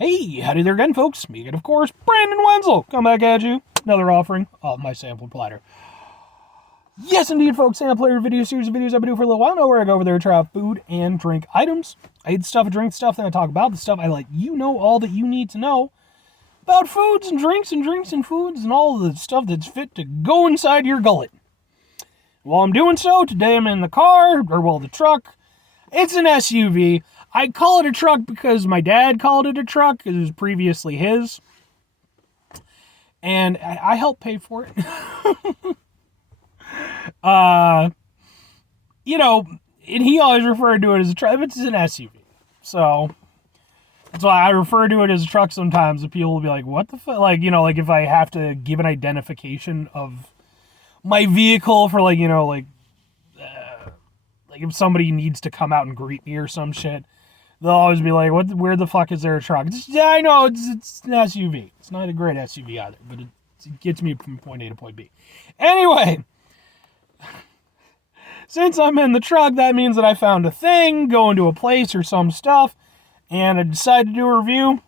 Hey, howdy there again, folks. Me again, of course, Brandon Wenzel. Come back at you. Another offering of my sampled platter. Yes, indeed, folks. Sampler video series of videos I've been doing for a little while now where I go over there and try out food and drink items. I eat stuff, drink stuff, then I talk about the stuff. I let you know all that you need to know about foods and drinks and foods and all the stuff that's fit to go inside your gullet. While I'm doing so, today I'm in the car, the truck. It's an SUV. I call it a truck because my dad called it a truck. It was previously his. And I helped pay for it. And he always referred to it as a truck. It's an SUV. So, that's why I refer to it as a truck sometimes. And people will be like, what the fuck? Like if I have to give an identification of my vehicle for if somebody needs to come out and greet me or some shit, they'll always be like, where the fuck is there a truck? I know, it's an SUV. It's not a great SUV either, but it gets me from point A to point B. Anyway, since I'm in the truck, that means that I found a thing, going to a place or some stuff, and I decided to do a review.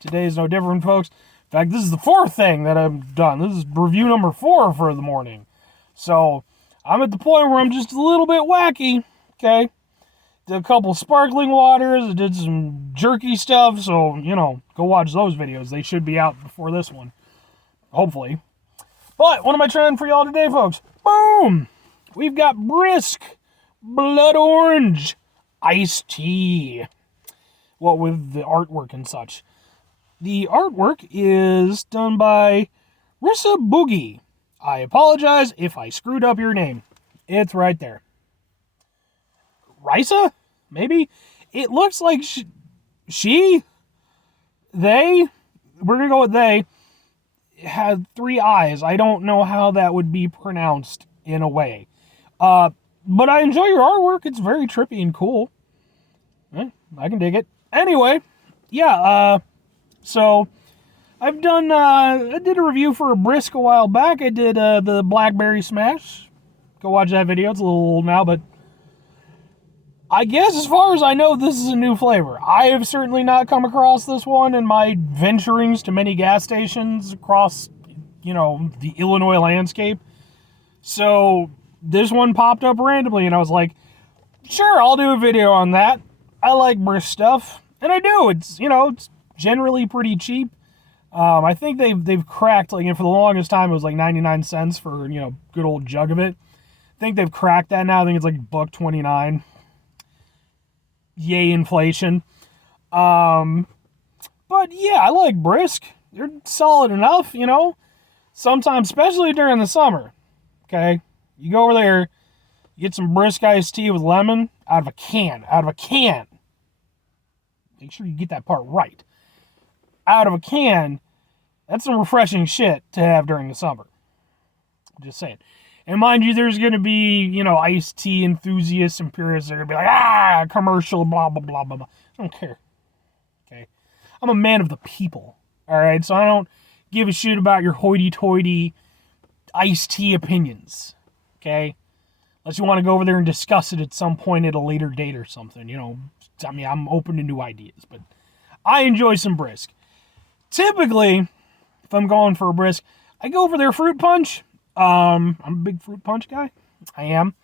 Today is no different, folks. In fact, this is the fourth thing that I've done. This is review number 4 for the morning. So, I'm at the point where I'm just a little bit wacky, okay? Did a couple sparkling waters, I did some jerky stuff, so, go watch those videos. They should be out before this one, hopefully. But, what am I trying for y'all today, folks? Boom! We've got Brisk Blood Orange Iced Tea. What with the artwork and such. The artwork is done by Rissa Boogie. I apologize if I screwed up your name. It's right there. Risa? Maybe? It looks like they, we're going to go with they, had 3 eyes. I don't know how that would be pronounced in a way. But I enjoy your artwork. It's very trippy and cool. I can dig it. Anyway, so I did a review for a Brisk a while back. I did the Blackberry Smash. Go watch that video. It's a little old now, but I guess as far as I know, this is a new flavor. I have certainly not come across this one in my venturings to many gas stations across, the Illinois landscape. So this one popped up randomly, and I was like, sure, I'll do a video on that. I like Brisk stuff, and I do. It's, it's generally pretty cheap. I think they've cracked, for the longest time, it was like 99 cents for, good old jug of it. I think they've cracked that now. I think it's like $1.29. Yay, inflation. But yeah, I like Brisk. They're solid enough, sometimes, especially during the summer. Okay? You go over there, you get some Brisk iced tea with lemon out of a can. Make sure you get that part right. Out of a can, that's some refreshing shit to have during the summer. Just saying. And mind you, there's going to be, iced tea enthusiasts and purists that are going to be like, commercial, blah, blah, blah, blah, blah. I don't care. Okay? I'm a man of the people. Alright? So I don't give a shit about your hoity-toity iced tea opinions. Okay? Unless you want to go over there and discuss it at some point at a later date or something. I'm open to new ideas. But I enjoy some Brisk. Typically, if I'm going for a Brisk, I go for their fruit punch. I'm a big fruit punch guy. I am.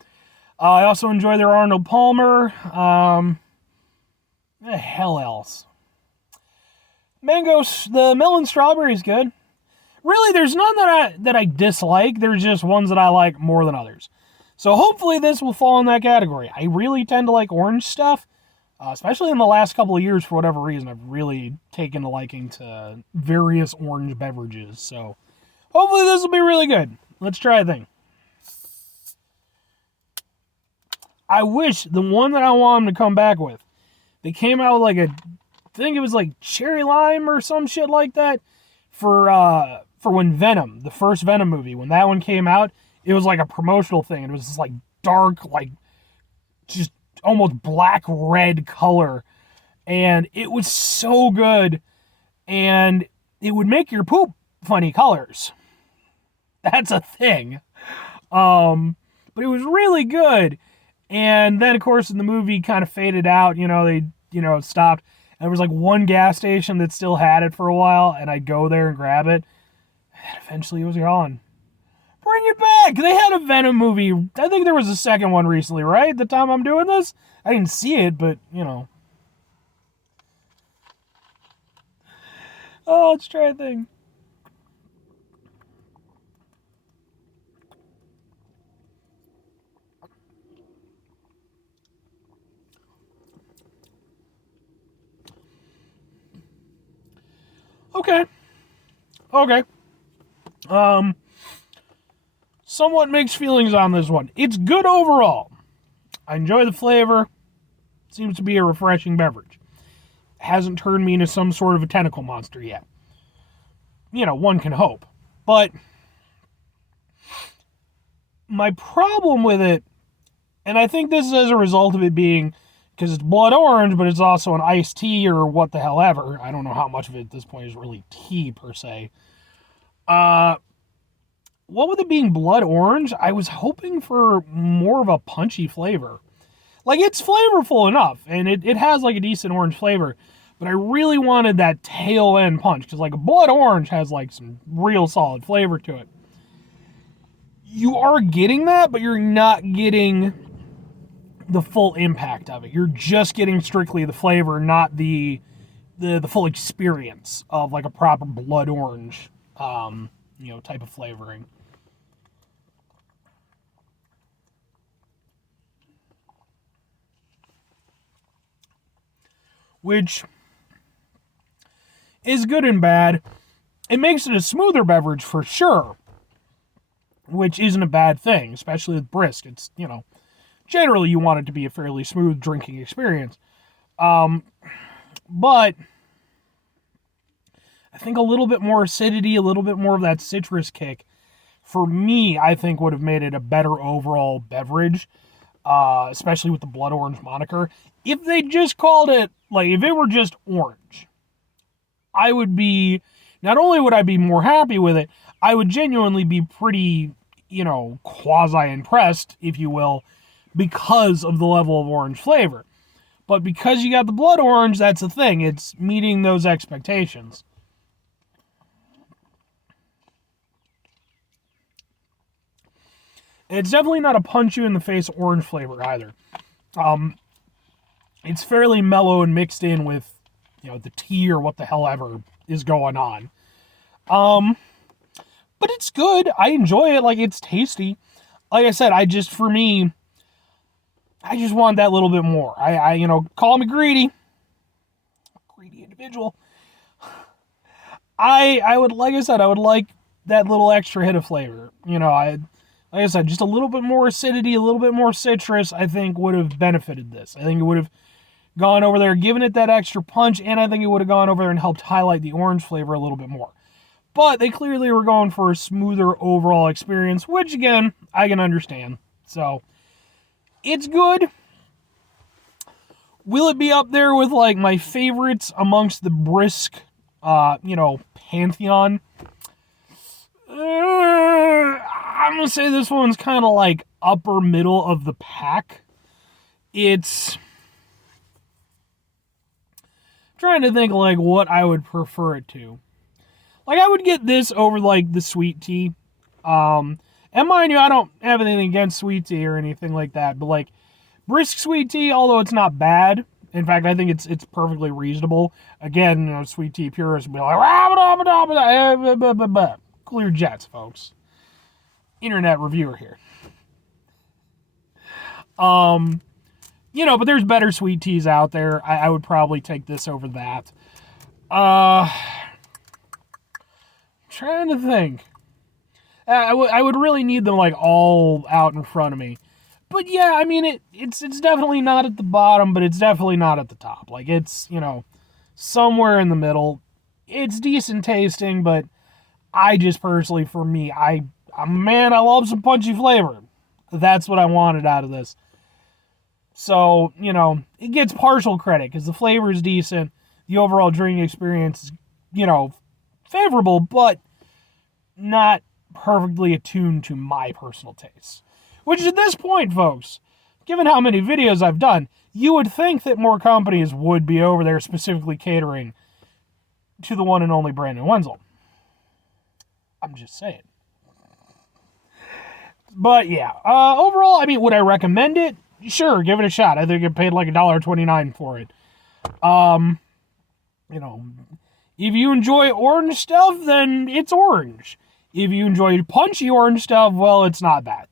I also enjoy their Arnold Palmer. The hell else? The melon strawberry is good. Really, there's none that I dislike. There's just ones that I like more than others. So hopefully this will fall in that category. I really tend to like orange stuff. Especially in the last couple of years, for whatever reason, I've really taken a liking to various orange beverages. So, hopefully this will be really good. Let's try a thing. I wish the one that I want them to come back with, they came out with I think it was cherry lime or some shit like that, for when Venom, the first Venom movie, when that one came out, it was like a promotional thing. It was this dark, just almost black red color, and it was so good, and it would make your poop funny colors. That's a thing. But it was really good. And then, of course, the movie kind of faded out. They, stopped. There was like one gas station that still had it for a while, and I'd go there and grab it. And eventually it was gone. Bring it back! They had a Venom movie. I think there was a second one recently, right? The time I'm doing this? I didn't see it, but, you know. Oh, let's try a thing. Okay. Somewhat mixed feelings on this one. It's good overall. I enjoy the flavor. Seems to be a refreshing beverage. Hasn't turned me into some sort of a tentacle monster yet. You know, one can hope. But my problem with it, and I think this is as a result of it being, because it's blood orange, but it's also an iced tea or what the hell ever. I don't know how much of it at this point is really tea per se. What with it being blood orange, I was hoping for more of a punchy flavor. Like, it's flavorful enough, and it has like a decent orange flavor, but I really wanted that tail end punch, because like a blood orange has like some real solid flavor to it. You are getting that, but you're not getting the full impact of it. You're just getting strictly the flavor, not the full experience of like a proper blood orange, type of flavoring. Which is good and bad. It makes it a smoother beverage for sure, which isn't a bad thing, especially with Brisk. It's, generally you want it to be a fairly smooth drinking experience. But I think a little bit more acidity, a little bit more of that citrus kick, for me, I think would have made it a better overall beverage, especially with the blood orange moniker. If they just called it, like, if it were just orange, I would be, not only would I be more happy with it, I would genuinely be pretty, quasi-impressed, if you will, because of the level of orange flavor. But because you got the blood orange, that's the thing. It's meeting those expectations. It's definitely not a punch-you-in-the-face orange flavor either. It's fairly mellow and mixed in with, the tea or what the hell ever is going on. But it's good. I enjoy it. Like, it's tasty. Like I said, I just want that little bit more. I call me greedy. Greedy individual. I would like that little extra hit of flavor. Like I said, just a little bit more acidity, a little bit more citrus, I think would have benefited this. I think it would have gone over there, given it that extra punch, and I think it would have gone over there and helped highlight the orange flavor a little bit more. But they clearly were going for a smoother overall experience, which, again, I can understand. So, it's good. Will it be up there with, like, my favorites amongst the Brisk, pantheon? I'm going to say this one's kind of like upper middle of the pack. It's trying to think like what I would prefer it to. Like, I would get this over like the sweet tea. And mind you, I don't have anything against sweet tea or anything like that, but like Brisk sweet tea, although it's not bad, in fact, I think it's perfectly reasonable. Again, sweet tea purists will be like, clear jets, folks. Internet reviewer here. But there's better sweet teas out there. I would probably take this over that. Trying to think. I would really need them like all out in front of me. But yeah, I mean it's definitely not at the bottom, but it's definitely not at the top. Like, it's, somewhere in the middle. It's decent tasting, but I just personally, for me, I love some punchy flavor. That's what I wanted out of this. So, it gets partial credit because the flavor is decent. The overall drinking experience is, favorable, but not perfectly attuned to my personal taste. Which at this point, folks, given how many videos I've done, You would think that more companies would be over there specifically catering to the one and only Brandon Wenzel. I'm just saying. But yeah, overall, I mean, would I recommend it? Sure, give it a shot. I think I paid like $1.29 for it. You know, if you enjoy orange stuff, then it's orange. If you enjoy punchy orange stuff, well, it's not bad.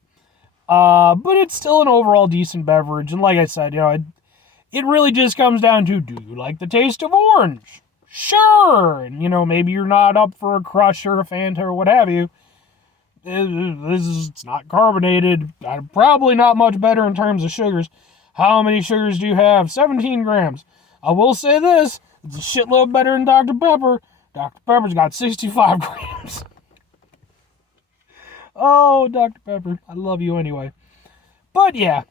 But it's still an overall decent beverage. And like I said, it really just comes down to, do you like the taste of orange? Sure. And, maybe you're not up for a Crush or a Fanta or what have you. It's not carbonated. Probably not much better in terms of sugars. How many sugars do you have? 17 grams. I will say this. It's a shitload better than Dr. Pepper. Dr. Pepper's got 65 grams. Oh, Dr. Pepper. I love you anyway. But yeah,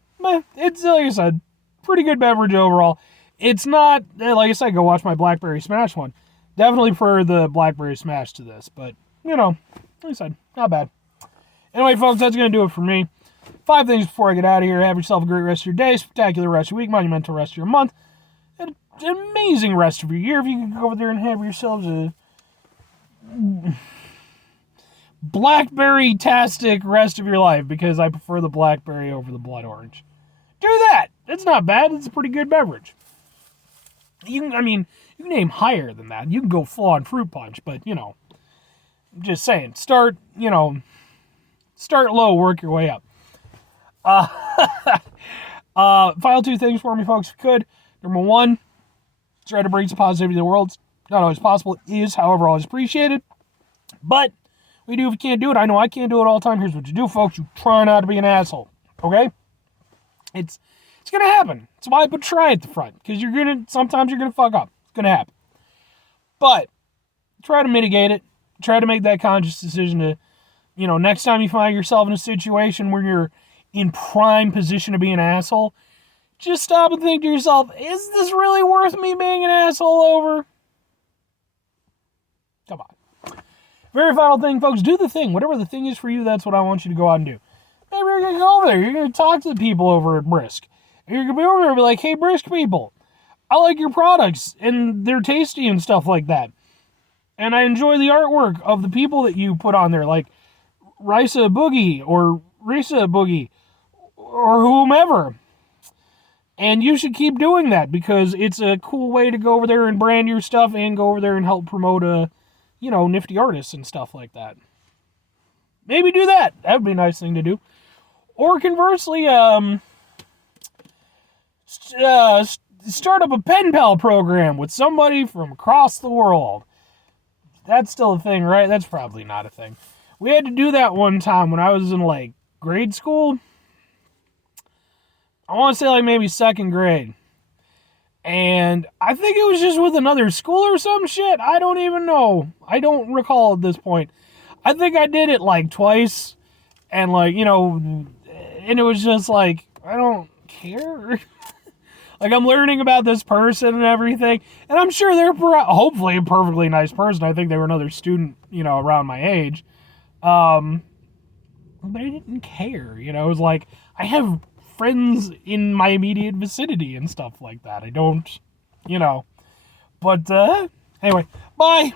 it's, like I said, pretty good beverage overall. It's not, like I said, go watch my Blackberry Smash one. Definitely prefer the Blackberry Smash to this. But, like I said, not bad. Anyway, folks, that's going to do it for me. 5 things before I get out of here. Have yourself a great rest of your day, spectacular rest of your week, monumental rest of your month, and an amazing rest of your year. If you can go over there and have yourselves a blackberry-tastic rest of your life, because I prefer the blackberry over the blood orange. Do that. It's not bad. It's a pretty good beverage. You can name higher than that. You can go full-on fruit punch, but, I'm just saying, start low, work your way up. Final 2 things for me, folks, if you could. Number 1, try to bring some positivity to the world. It's not always possible. It is, however, always appreciated. But we do if you can't do it. I know I can't do it all the time. Here's what you do, folks. You try not to be an asshole. Okay? It's going to happen. That's why I put try at the front. Because sometimes you're going to fuck up. It's going to happen. But try to mitigate it. Try to make that conscious decision to, next time you find yourself in a situation where you're in prime position to be an asshole, just stop and think to yourself, is this really worth me being an asshole over? Come on. Very final thing, folks, do the thing. Whatever the thing is for you, that's what I want you to go out and do. Maybe you're going to go over there. You're going to talk to the people over at Brisk. You're going to be over there and be like, hey, Brisk people, I like your products, and they're tasty and stuff like that. And I enjoy the artwork of the people that you put on there, like Risa Boogie or Risa Boogie or whomever. And you should keep doing that because it's a cool way to go over there and brand your stuff and go over there and help promote nifty artists and stuff like that. Maybe do that. That would be a nice thing to do. Or conversely, start up a pen pal program with somebody from across the world. That's still a thing, right? That's probably not a thing. We had to do that one time when I was in, grade school. I want to say, maybe 2nd grade. And I think it was just with another school or some shit. I don't even know. I don't recall at this point. I think I did it, twice. And, and it was just, I don't care. I'm learning about this person and everything. And I'm sure they're hopefully a perfectly nice person. I think they were another student, around my age. But I didn't care. It was I have friends in my immediate vicinity and stuff like that. I don't, But, anyway, bye.